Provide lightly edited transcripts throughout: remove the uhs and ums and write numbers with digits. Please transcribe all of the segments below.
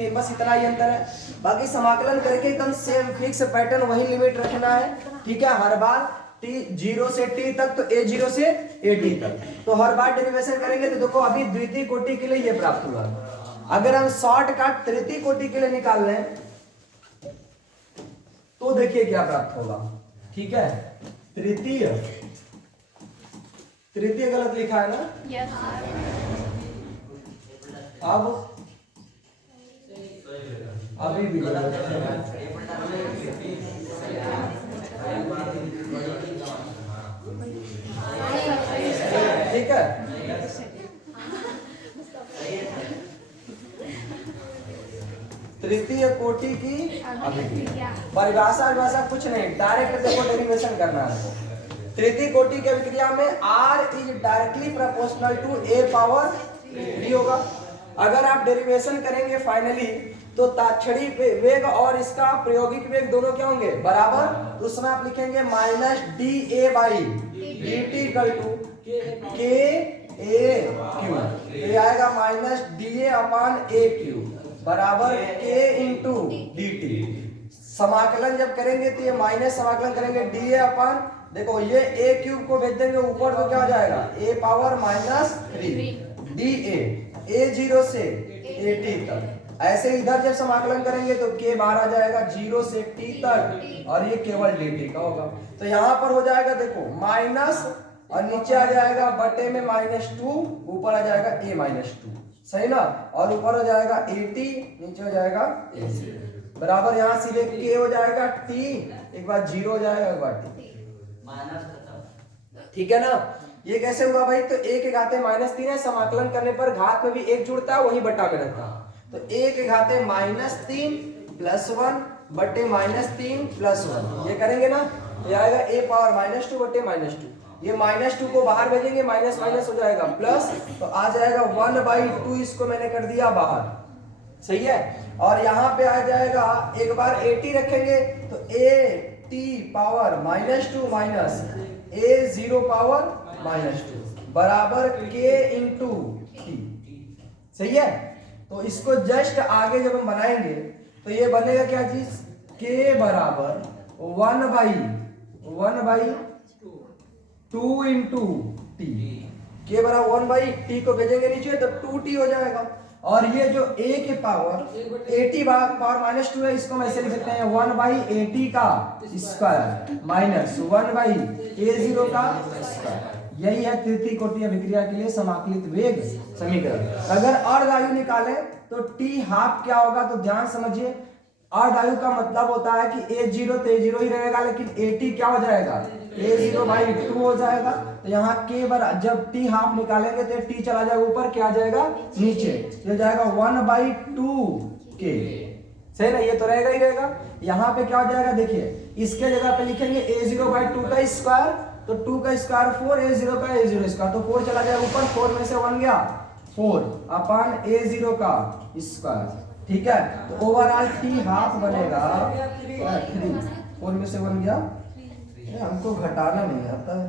3, बस इतना ही अंतर है। बाकी समाकलन करके एकदम सेम फिक्स पैटर्न वही लिमिट रखना है, ठीक है। हर बार t 0 से t तक तो a0 से at तक, तो हर बार डेरिवेशन करेंगे तो देखो अभी द्वितीय कोटि के लिए ये प्राप्त हुआ। अगर हम शॉर्टकट तृतीय कोटि के लिए निकाल लें तो देखिए क्या प्राप्त होगा, ठीक है। तृतीय गलत लिखा है ना? यस। अब अभी भी ठीक है। तृतीय कोटि की परिभाषा कुछ नहीं, डायरेक्ट देखो डेरिवेशन करना है। तृतीय कोटि के अभिक्रिया में r is directly proportional to a power 3 होगा। अगर आप डेरिवेशन करेंगे फाइनली तो ताक्षणिक वेग और इसका प्रायोगिक वेग दोनों क्या होंगे? बराबर। तो उसमें आप लिखेंगे minus dA by dt equal to k a cube, ये आएगा minus dA upon a cube बराबर k इंटू dt। समाकलन जब करेंगे तो ये माइनस समाकलन करेंगे dA अपान, देखो ये a क्यूब को भेज देंगे ऊपर तो क्या हो जाएगा? a power minus 3 dA a0 से at तक। ऐसे इधर जब समाकलन करेंगे तो k बाहर आ जाएगा 0 से t तक और ये केवल dt का होगा। तो यहाँ पर हो जाएगा देखो माइनस और नीचे आ जाएगा बटे में -2, ऊपर आ जाएगा a माइनस 2, सही ना। और ऊपर हो जाएगा at, नीचे हो जाएगा a बराबर, यहाँ सीधे k हो जाएगा t, एक बार 0 हो जाएगा, एक बार t, ठीक है ना। ये कैसे हुआ भाई? तो a के घाते -3 है, समाकलन करने पर घात में भी 1 जुड़ता है, वही बटा में रहता है। तो a के घाते -3 प्लस 1 बटे -3 प्लस 1, ये करेंगे ना तो आएगा a पावर -2 बटे -2। ये -2 को बाहर भेजेंगे, माइनस माइनस हो जाएगा प्लस, तो आ जाएगा 1/2, इसको मैंने कर दिया बाहर, सही है। और यहाँ पे आ जाएगा एक बार at रखेंगे तो at power -2 minus a0 power -2 बराबर k इंटू t, सही है। तो इसको जस्ट आगे जब हम बनाएंगे तो ये बनेगा क्या चीज? k बराबर 1/2 इंटू टी, के बराबर 1/t को भेजेंगे नीचे तो 2t हो जाएगा। और ये जो a के पावर पावर -2 है, इसको हम ऐसे लिख सकते हैं 1/at का स्क्वायर माइनस 1/a0 का स्क्वायर। यही है तृतीय कोटि अभिक्रिया के लिए समाकलित वेग समीकरण। अगर अर्धआयु निकालें तो t हाफ क्या होगा? तो ध्यान समझिए, अर्धआयु का मतलब होता है कि a0 तो a0 ही रहेगा, लेकिन at क्या हो जाएगा? a0/2 हो जाएगा। तो यहाँ k बराबर, जब t हाफ निकालेंगे तो t चला जाएगा ऊपर, क्या आ जाएगा? नीचे, ये जाएगा 1/2k, सही ना। ये तो रहेगा ही रहेगा। यहाँ पे क्या हो जाएगा? देखिए इसके जगह पे लिखेंगे a0/2 का स्क्वायर, तो 2 का स्क्वायर 4, a0 का a0 स्क्वायर, तो 4 चला जाएगा ऊपर, 4 में से 1 गया 4 अपान a0 का स्क्वायर, ठीक है। तो ओवरऑल t हाफ बनेगा 3, 4 में से 1 गया, हमको घटाना नहीं आता है,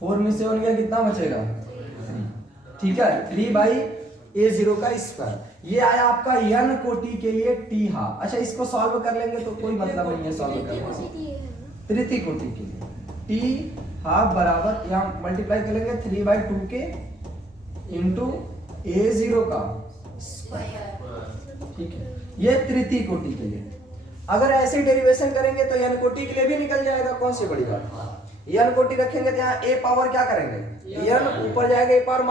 4 में से 1 गया, कितना बचेगा? 3, ठीक है। 3/a0 का स्क्वायर, ये आया आपका n कोटि के लिए t हाफ। अच्छा, इसको सॉल्व कर लेंगे तो कोई मतलब नहीं है सॉल्व करने, तृतीय कोटि के लिए t हाफ बराबर, यहाँ मल्टीप्लाई करेंगे 3/2 के इंटू a0 का स्क्वायर, ठीक है। ये तृतीय कोटि के लिए। अगर ऐसे डेरिवेशन करेंगे तो n कोटि के लिए भी निकल जाएगा, कौन सी बड़ी बात। n कोटि रखेंगे तो यहाँ a पावर क्या करेंगे? n ऊपर जाएगा a पावर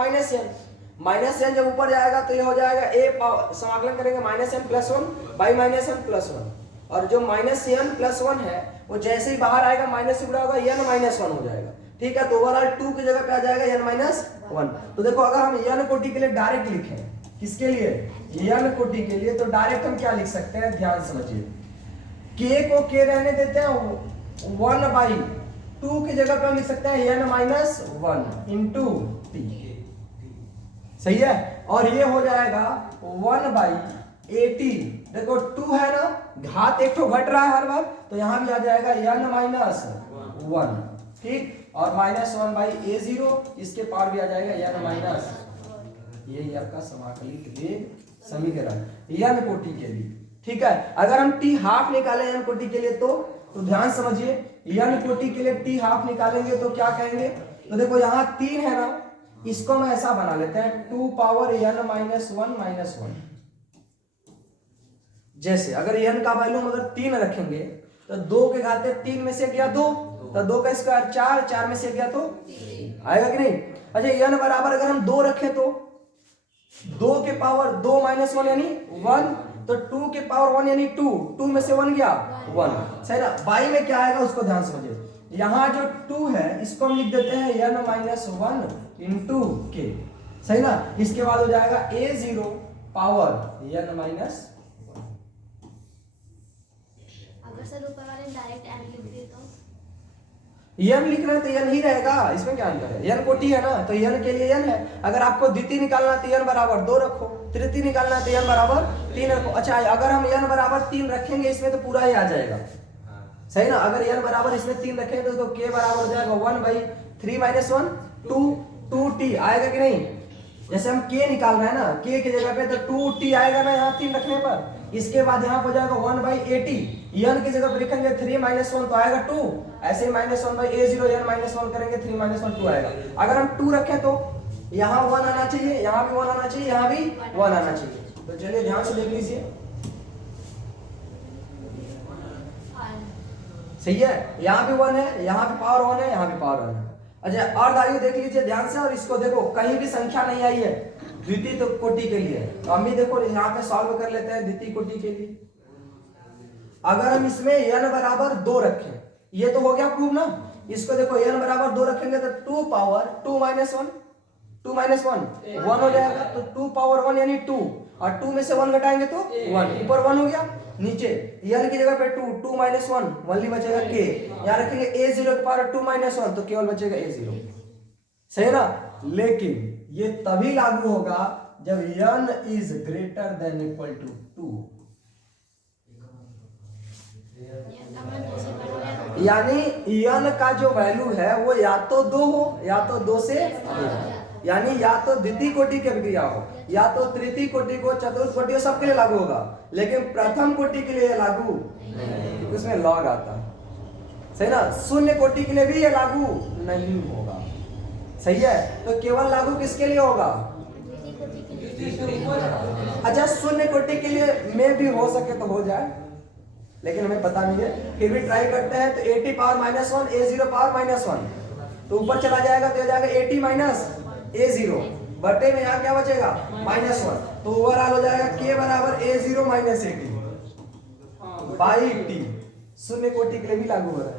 -n जब ऊपर जाएगा तो ये हो जाएगा a पावर, समाकलन करेंगे -n plus 1 by -n plus 1, और जो -n प्लस 1 है वो जैसे ही बाहर आएगा माइनस से गुणा होगा n -1 हो जाएगा, ठीक है। तो ओवरऑल 2 की जगह पे आ जाएगा n-1। तो देखो अगर हम n कोटि के लिए डायरेक्ट लिखें, किसके लिए? n कोटि के लिए, तो डायरेक्ट हम क्या लिख सकते हैं? ध्यान समझिए, k को k रहने देते हैं, 1/2 की जगह पे हम लिख सकते हैं n-1 इंटू t, सही है। और ये हो जाएगा 1/at, देखो 2 है ना, घात एक तो घट रहा है हर बार, तो यहाँ भी आ जाएगा n-1, ठीक। और -1/a0, इसके पार भी आ जाएगा n-, यही आपका समाकलित वेग समीकरण n कोटि के लिए। ठीक है, अगर हम t हाफ निकालें n कोटि के लिए तो ध्यान समझिए, n कोटि के लिए t हाफ निकालेंगे तो क्या कहेंगे, तो देखो यहाँ 3 है ना, इसको हम ऐसा बना लेते हैं 2 पावर n माइनस 1। जैसे अगर n का वैल्यू हम अगर 3 रखेंगे तो 2 के घाते 3 में से गया 2, तो 2 का स्क्वायर 4, 4 में से गया तो आएगा कि नहीं। अच्छा n बराबर अगर हम 2 रखें तो 2 के पावर 2 माइनस 1 यानी 1, तो 2 के पावर 1 यानी 2, 2 में से 1 गया 1, सही ना। y में क्या आएगा उसको ध्यान समझिए, यहाँ जो 2 है इसको हम लिख देते हैं n माइनस 1 इंटू के, सही ना। इसके बाद हो जाएगा a0 पावर n माइनस, अगर सर ऊपर वाले डायरेक्ट n लिख दे तो n लिख रहे हैं तो n ही रहेगा, इसमें क्या अंतर है, n कोटि है ना तो n के लिए n है। अगर आपको द्वितीय निकालना है तो n बराबर 2 रखो, तृतीय निकालना है तो n बराबर 3 रखो। अच्छा अगर हम n बराबर 3 रखेंगे इसमें तो पूरा ही आ जाएगा, सही ना। अगर n बराबर इसमें 3 रखेंगे तो k बराबर हो जाएगा 1/3 माइनस 1 2t आएगा कि नहीं। जैसे हम k निकाल रहे हैं ना, k की जगह पे तो 2t आएगा ना यहाँ 3 रखने पर। इसके बाद यहाँ हो जाएगा 1/80, n की जगह पे लिखेंगे 3 माइनस 1 तो आएगा 2, ऐसे ही माइनस 1/a0 n माइनस 1 करेंगे 3 माइनस 1 2 आएगा। अगर हम 2 रखें तो यहाँ 1 आना चाहिए, यहाँ भी 1 आना चाहिए, यहाँ भी 1 आना चाहिए। तो चलिए ध्यान से देख लीजिए, सही है, यहाँ भी 1 है, यहाँ भी पावर 1 है, यहाँ भी पावर 1 है। अच्छा अर्धायु देख लीजिए ध्यान से, और इसको देखो कहीं भी संख्या नहीं आई है द्वितीय तो कोटि के लिए, तो हम भी देखो यहाँ पे सॉल्व कर लेते हैं द्वितीय कोटि के लिए। अगर हम इसमें n बराबर 2 रखें, ये तो हो गया प्रूव ना, इसको देखो n बराबर 2 रखेंगे तो 2 पावर 2 माइनस 1 1 हो जाएगा, तो 2 पावर 1 यानी 2, और 2 में से 1 घटाएंगे तो 1, ऊपर 1 हो गया, नीचे n की जगह पे 2 माइनस 1 1 बचेगा k, यहाँ रखेंगे a0 के पावर 2 माइनस 1 तो केवल बचेगा a0, सही ना। लेकिन ये तभी लागू होगा जब n is greater than equal to 2, यानी n का जो वैल्यू है वो या तो 2 हो या तो 2 से अधिक, यानी या तो द्वितीय कोटि की अभिक्रिया हो या तो तृतीय कोटि को, चतुर्थ कोटि को, सबके लिए लागू होगा, लेकिन प्रथम कोटि के लिए लागू नहीं, उसमें लॉग आता है, सही ना। शून्य कोटि के लिए भी ये लागू नहीं होगा, सही है। तो केवल लागू किसके लिए होगा, अच्छा शून्य कोटि के लिए में भी हो सके तो हो जाए, लेकिन हमें पता नहीं है, फिर भी ट्राई करते हैं। तो 80 power minus 1 a0 power minus 1 तो ऊपर चला जाएगा तो हो जाएगा 80 माइनस a0 बटे में यहाँ क्या बचेगा माइनस 1, तो ओवरऑल हो जाएगा k बराबर a0 माइनस 80 बाई t, शून्य कोटि के लिए भी लागू हो रहा है,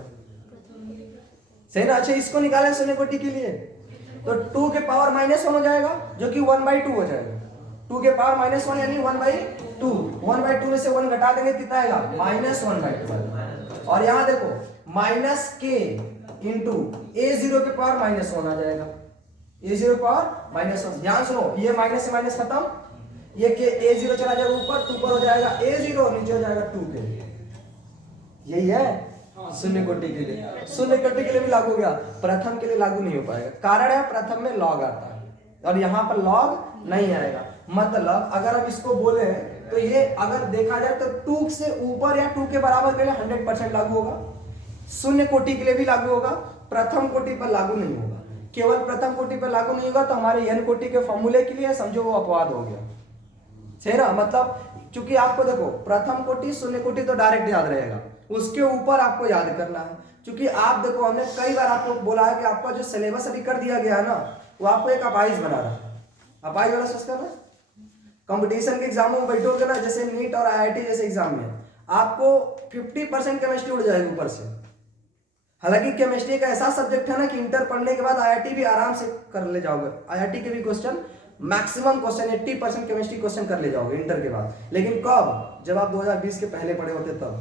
सही ना। अच्छा इसको निकालें शून्य कोटि के लिए तो 2 के पावर माइनस 1 हो जाएगा जो कि 1/2 हो जाएगा, 2 के पावर माइनस 1 यानी 1/2, 1/2 में से 1 घटा देंगे कितना आएगा माइनस 1/2, और यहाँ देखो माइनस k इंटू a0 के पावर माइनस 1 आ जाएगा, a0 के पावर माइनस 1। ध्यान सुनो, ये माइनस से माइनस खत्म, ये के a0 चला जाएगा ऊपर, 2 पर हो जाएगा a0, नीचे हो जाएगा 2 के, यही है शून्य कोटि के लिए। शून्य कोटि के लिए भी लागू हो गया, प्रथम के लिए लागू नहीं हो पाएगा, कारण है प्रथम में लॉग आता है और यहाँ पर लॉग नहीं आएगा। मतलब अगर हम इसको बोले तो ये अगर देखा जाए तो 2 से ऊपर या 2 के बराबर के लिए 100% लागू होगा, शून्य कोटि के लिए भी लागू होगा, प्रथम कोटि पर लागू नहीं होगा। केवल प्रथम कोटि पर लागू नहीं होगा तो हमारे n कोटि के फॉर्मूले के लिए समझो वो अपवाद हो गया, सही ना। मतलब चूंकि आपको देखो प्रथम कोटि शून्य कोटि तो डायरेक्ट याद रहेगा, उसके ऊपर आपको याद करना है। क्योंकि आप देखो हमने कई बार आपको बोला है कि आपका जो सिलेबस अभी कर दिया गया है ना, वो आपको एक अपाइज बना रहा है, अपाइज वाला सोच कर कंपटीशन के एग्जामों में बैठोगे ना, जैसे नीट और IIT जैसे एग्जाम में आपको 50% केमिस्ट्री उड़ जाएगी ऊपर से। हालांकि केमिस्ट्री का ऐसा सब्जेक्ट है ना कि इंटर पढ़ने के बाद IIT भी आराम से कर ले जाओगे, IIT के भी question maximum question 80% chemistry question कर ले जाओगे इंटर के बाद। लेकिन कब, जब आप 2020 के पहले पढ़े होते तब,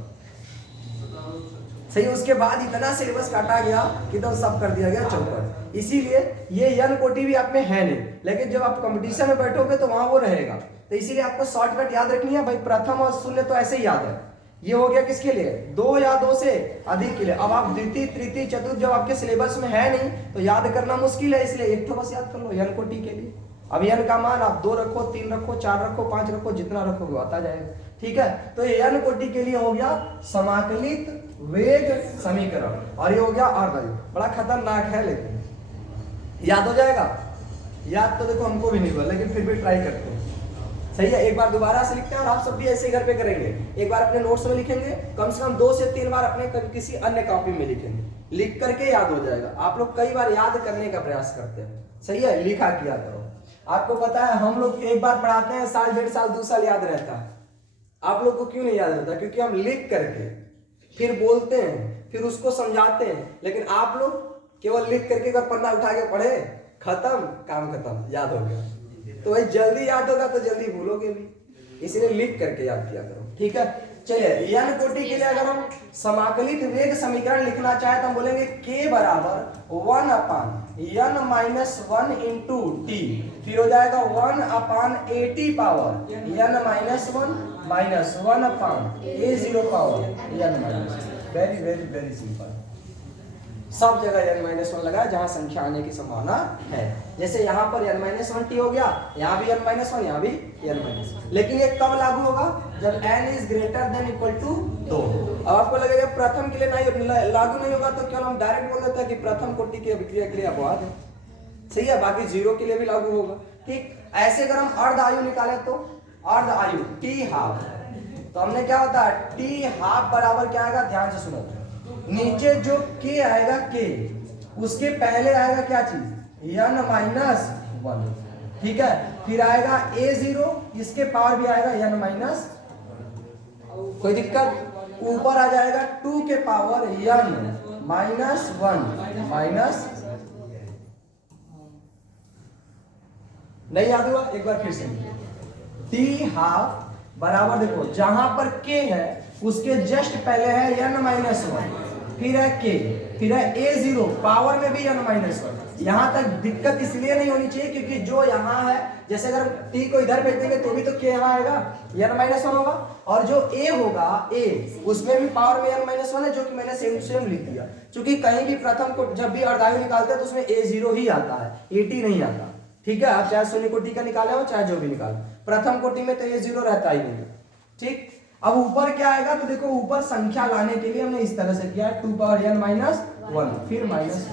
सही। उसके बाद इतना सिलेबस काटा गया कि तो सब कर दिया गया चौपट, इसीलिए ये n कोटि भी आप में है नहीं, लेकिन जब आप कंपटीशन में बैठोगे तो वहां वो रहेगा। तो इसीलिए आपको शॉर्टकट याद रखनी है भाई, प्रथम और शून्य तो ऐसे ही याद है। ये हो गया किसके लिए, 2 या 2 से अधिक के लिए। अब आप द्वितीय तृतीय चतुर्थ जब आपके सिलेबस में है नहीं तो याद करना मुश्किल है, इसलिए एक तो बस याद कर लो n कोटि के लिए, अब n का मान आप 2 रखो, 3 रखो, 4 रखो, 5 रखो, जितना रखोगे आता जाएगा। ठीक है, तो ये n कोटि के लिए हो गया समाकलित वेग समीकरण, और ये हो गया अर्धआयु। बड़ा खतरनाक है, लेकिन याद हो जाएगा। याद तो देखो हमको भी नहीं हुआ, लेकिन फिर भी ट्राई करते हैं। सही है, एक बार दोबारा से लिखते हैं, और आप सब भी ऐसे घर पे करेंगे। एक बार अपने नोट्स में लिखेंगे, कम से कम 2 से 3 बार अपने किसी अन्य कॉपी में लिखेंगे, लिख करके याद हो जाएगा। आप लोग कई बार याद करने का प्रयास करते हैं, सही है, लिखा किया करो। आपको पता है हम लोग एक बार पढ़ाते हैं, साल, 1.5 साल, 2 साल याद रहता है। आप लोग को क्यों नहीं याद रहता? क्योंकि हम लिख करके फिर बोलते हैं, फिर उसको समझाते हैं। लेकिन आप लोग केवल लिख करके अगर पन्ना उठा के पढ़े, खत्म, काम खत्म, याद हो गया। तो भाई जल्दी याद होगा तो जल्दी भूलोगे भी, इसलिए लिख करके याद किया करो। ठीक है, चलिए n कोटि के लिए अगर हम समाकलित वेग समीकरण लिखना चाहे तो हम बोलेंगे k बराबर 1 upon n minus 1 into t, फिर हो जाएगा 1 upon a t power n minus 1 minus 1 upon a zero power n minus. Very very very simple. सब जगह n माइनस 1 लगा जहां संख्या आने की संभावना है। जैसे यहाँ पर n माइनस 1 टी हो गया, यहाँ भी n माइनस 1, यहाँ भी n माइनस 1। लेकिन ये कब लागू होगा? जब n is greater than equal to 2। अब आपको लगेगा प्रथम के लिए नहीं लागू नहीं होगा, तो केवल हम डायरेक्ट बोल देते हैं कि प्रथम कोटि की अभिक्रिया के लिए अपवाद है। सही है, बाकी जीरो के लिए भी लागू होगा। ठीक, ऐसे अगर हम अर्ध आयु निकाले तो अर्ध आयु टी हाफ, तो हमने क्या बताया? टी हाफ बराबर क्या आएगा? ध्यान से सुनो, नीचे जो k आएगा k, उसके पहले आएगा क्या चीज? n minus 1। ठीक है, फिर आएगा a0, इसके पावर भी आएगा n माइनस, कोई दिक्कत? ऊपर आ जाएगा 2 के पावर n माइनस 1 माइनस, नहीं याद हुआ? एक बार फिर से, टी हाफ बराबर, देखो जहां पर k है उसके जस्ट पहले है n माइनस 1, फिर है k, फिर है a0, पावर में भी n माइनस 1। यहाँ तक दिक्कत इसलिए नहीं होनी चाहिए क्योंकि जो यहाँ है, जैसे अगर t को इधर भेज देंगे तो भी तो k यहाँ आएगा, n माइनस 1 होगा, और जो a होगा a, उसमें भी पावर में n माइनस 1 है, जो कि मैंने सेम सेम लिख दिया। क्योंकि कहीं भी प्रथम को जब भी अर्धायु निकालते हैं तो उसमें a0 ही आता है, at नहीं आता। ठीक है, आप चाहे शून्य कोटि का निकाले हो चाहे जो भी निकाले, प्रथम कोटि में तो a0 रहता ही नहीं। ठीक, अब ऊपर क्या आएगा? तो देखो ऊपर संख्या लाने के लिए हमने इस तरह से किया, 2 पावर n माइनस 1, फिर माइनस।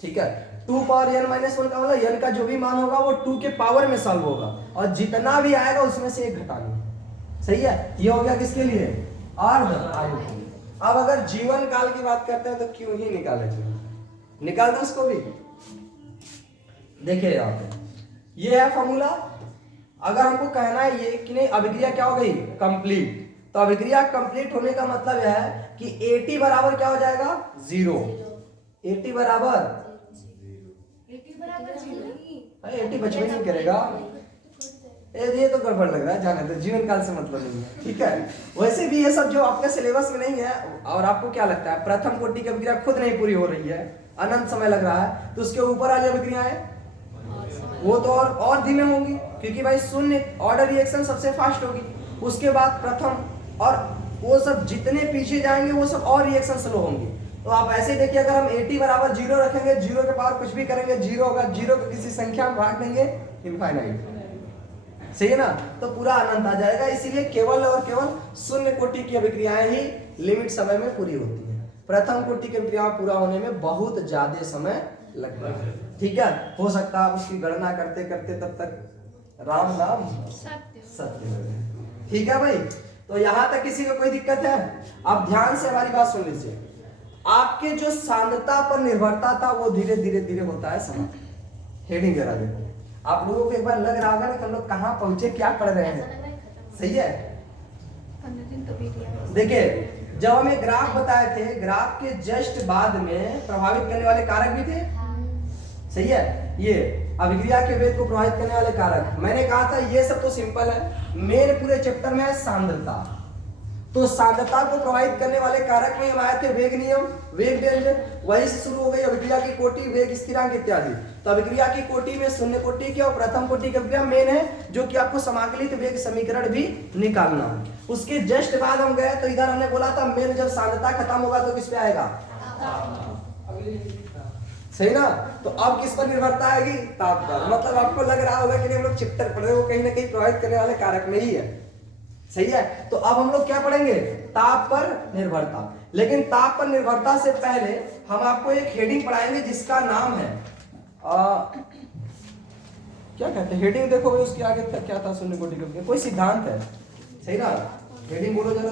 ठीक है, 2 पावर n माइनस 1 का मतलब n का जो भी मान होगा वो 2 के पावर में सॉल्व होगा, और जितना भी आएगा उसमें से 1 घटाना। सही है, ये हो गया किसके लिए? अर्ध आयु। अब अगर जीवन काल की बात करते हैं तो क्यों ही निकाले, निकाल दो उसको भी। देखिए यहाँ पे ये है फॉर्मूला। अगर हमको कहना है ये कि नहीं अभिक्रिया क्या हो गई? कंप्लीट। तो अभिक्रिया कंप्लीट होने का मतलब यह है कि AT बराबर क्या हो जाएगा? 0। AT बराबर 80 बच नहीं करेगा, ये तो गड़बड़ लग रहा है, जाने तो जीवन काल से मतलब नहीं है। ठीक है, वैसे भी ये सब जो आपके सिलेबस में नहीं है, और आपको क्या लगता है प्रथम कोटि की अभिक्रिया खुद नहीं पूरी हो रही है, अनंत समय लग रहा है, तो उसके ऊपर वाली अभिक्रियाएं वो तो और धीमे होंगी, क्योंकि भाई शून्य ऑर्डर रिएक्शन सबसे फास्ट होगी, उसके बाद प्रथम, और वो सब जितने पीछे जाएंगे वो सब और रिएक्शन स्लो होंगी। तो आप ऐसे देखिए, अगर हम 80 बराबर 0 रखेंगे, 0 के पावर कुछ भी करेंगे 0 होगा, 0 को किसी संख्या में भाग देंगे इनफाइनाइट। सही है ना, तो पूरा अनंत आ जाएगा। इसीलिए केवल और केवल शून्य कोटि की अभिक्रियाएं ही लिमिट समय में पूरी होती है। प्रथम कोटि की अभिक्रिया पूरा होने में बहुत ज्यादा समय लगता है। ठीक है, हो सकता है उसकी गणना करते करते तब तक राम नाम सत्य। ठीक है भाई, तो यहां तक किसी को कोई दिक्कत है? अब ध्यान से हमारी बात सुन लीजिए। आपके जो सांद्रता पर निर्भरता था वो धीरे धीरे धीरे होता है समाप्त। हेडिंग जरा देखो, आप लोगों को एक बार लग रहा होगा ना कि हम लोग कहाँ पहुंचे, क्या पढ़ रहे हैं। सही है, देखिए जब हमें ग्राफ बताए थे, ग्राफ के जस्ट बाद में प्रभावित करने वाले कारक भी थे। सही है, ये अभिक्रिया के वेग को प्रभावित करने वाले कारक, मैंने कहा था ये सब तो सिंपल है। मेन पूरे चैप्टर में है सांद्रता, तो सांद्रता को प्रभावित करने वाले कारक में हम आए थे वेग नियम, वेग डेल्टा, वहीं से शुरू हो गई अभिक्रिया की कोटि, वेग स्थिरांक इत्यादि। तो अभिक्रिया की कोटि में शून्य कोटि की और प्रथम कोटि की अभिक्रिया मेन है, जो कि आपको समाकलित वेग समीकरण भी निकालना है। उसके जस्ट बाद हम गए तो इधर हमने बोला था मेन जब सांद्रता खत्म होगा तो किस पे आएगा? सही ना। तो अब किस पर निर्भरता आएगी? ताप पर। मतलब आपको लग रहा होगा कि नहीं हम लोग चैप्टर पढ़ रहे हो, कहीं ना कहीं प्रभावित करने वाले कारक में ही है। सही है। तो अब हम लोग क्या पढ़ेंगे? ताप पर निर्भरता। लेकिन ताप पर निर्भरता से पहले हम आपको एक हेडिंग पढ़ाएंगे जिसका नाम है क्या कहते हैं हेडिंग, देखो भाई उसके आगे तक क्या था? शून्य कोटि का कोई सिद्धांत है, सही ना? हेडिंग बोलो जरा।